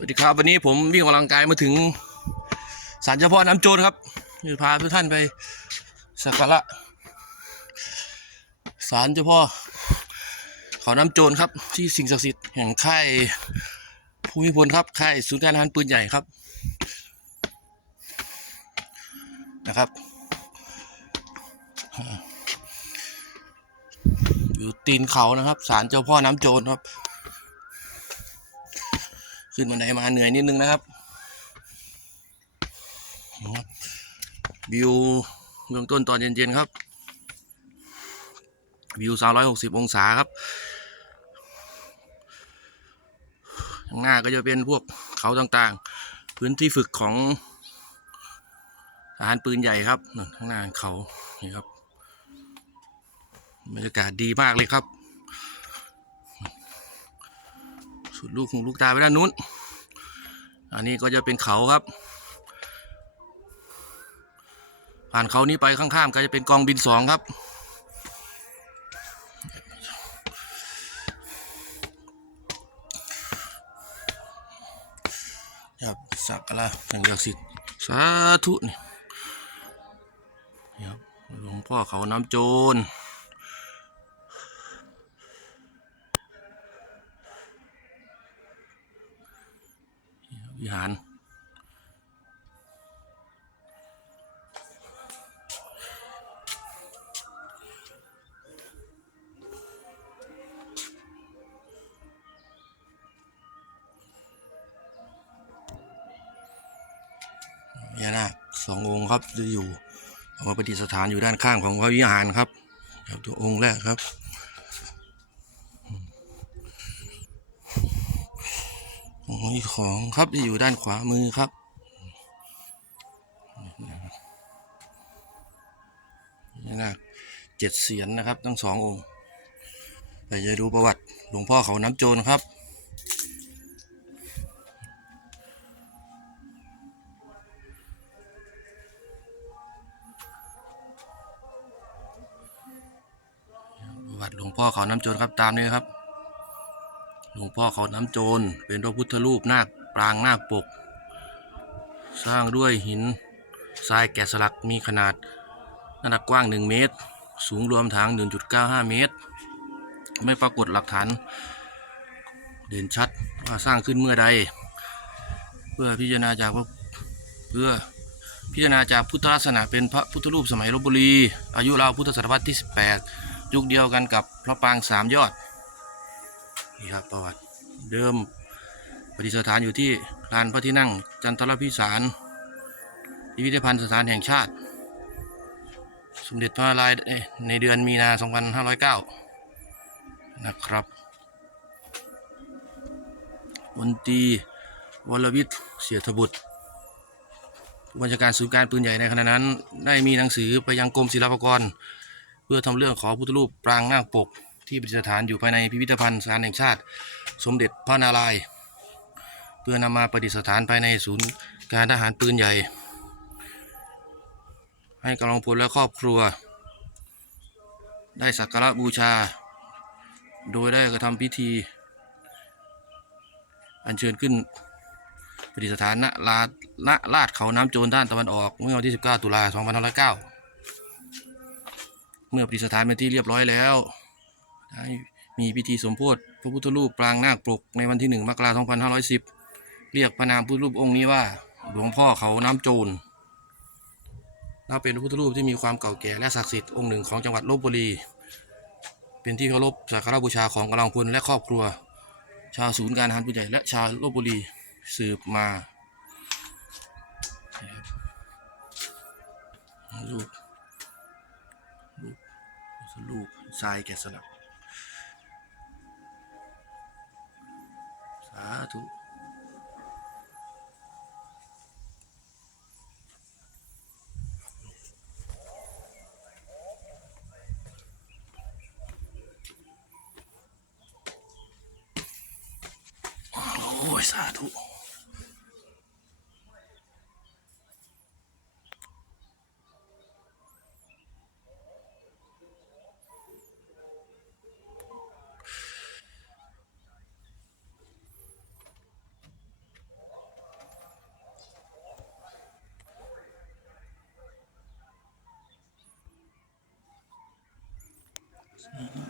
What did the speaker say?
สวัสดีครับวันนี้ผมวิ่งออกกำลังกายมาถึงศาลเจ้าพ่อน้ำโจรครับจะพาทุกท่านไปสักการะศาลเจ้าพ่อเขาน้ำโจรครับ ที่สิ่งศักดิ์สิทธิ์แห่งค่ายภูมิพลครับค่ายศูนย์การทหารปืนใหญ่ครับนะครับอยู่ตีนเขานะครับศาลเจ้าพ่อน้ำโจรครับ ขึ้นบันไดมาเหนื่อยนิดนึงนะครับวิวเบื้องต้นตอนเย็นๆครับ วิว360องศาครับข้างหน้าก็จะเป็นพวกเขาต่างๆ พื้นที่ฝึกของทหารปืนใหญ่ครับนั่นข้างหน้าเขานี่ครับบรรยากาศดีมากเลยครับ สุดลูกหูลูกตาไปด้านนู้น อันนี้ก็จะเป็นเขาครับ ผ่านเขานี้ไปข้างๆก็จะเป็นกองบินสองครับ ครับสักการอย่างศักดิ์สิทธิ์สาธุนี่นี่ครับหลวงพ่อเขาน้ำโจร วิหารพญานาคสององค์ครับจะอยู่เอามาประดิษฐานอยู่ด้านข้างของพระวิหารครับตัวองค์แรกครับ องค์ที่ของครับที่อยู่ด้านขวามือครับนี่นะเจ็ดเสียนนะครับ ทั้งสององค์ไปจะดูประวัติหลวงพ่อเขาน้ำโจรครับประวัติหลวงพ่อเขาน้ำโจรครับตามนี้ครับ หลวงพ่อเขาน้ำโจร เป็นพระพุทธรูปนาคปรางนาคปก สร้างด้วยหินทรายแกะสลักมีขนาดหนักกว้าง 1 เมตร สูงรวมทาง 1.95 เมตร ไม่ปรากฏหลักฐาน เด่นชัดว่าสร้างขึ้นเมื่อใด เพื่อพิจารณาจากว่าเพื่อพิจารณาจากพุทธลักษณะเป็นพระพุทธรูปสมัยลบบุรี อายุราวพุทธศตวรรษที่ 18 ยุคเดียวกันกับพระปรางสามยอด นี่ครับประวัติเดิมปฏิสถานอยู่ที่ลานพระที่นั่ง จันทรพิสารพิพิธภัณฑ์สถานแห่งชาติ สมเด็จพระนายในเดือนมีนา 2509 นะครับวันตีวรวิทย์เสียทบุตรผู้บัญชาการศูนย์การปืนใหญ่ในขณะนั้น ได้มีหนังสือไปยังกรมศิลปากร เพื่อทำเรื่องขอพุทธรูปปรางนาคปก ที่ประดิษฐานอยู่ภายในพิพิธภัณฑ์สถานแห่งชาติ สมเด็จพระนารายณ์เพื่อนำมาประดิษฐานภายในศูนย์การทหารปืนใหญ่ ให้กำลังพลและครอบครัว ได้สักการะบูชา โดยได้กระทำพิธี อัญเชิญขึ้นประดิษฐานณลาณลาดเขาน้ำโจรด้านตะวันออก เมื่อวันที่ 19 ตุลา2509 เมื่อประดิษฐานเป็นที่เรียบร้อยแล้ว ได้มีพิธีสมโพธิพระพุทธรูปปรางนาคปลกในวันที่หนึ่งมกราคม2510 เรียกพระนามพุทธรูปองค์นี้ว่า หลวงพ่อเขาน้ำโจรนับเป็นพระพุทธรูปที่มีความเก่าแก่และศักดิ์สิทธิ์องค์หนึ่งของจังหวัดลบบุรี เป็นที่เคารพสักการะบูชาของกำลังพลและครอบครัว ชาวศูนย์การทหารผู้ใหญ่และชาวลบบุรีสืบมาลูกลูกลูกทรายแกะสลัก สาธุโอ้ Mm-hmm.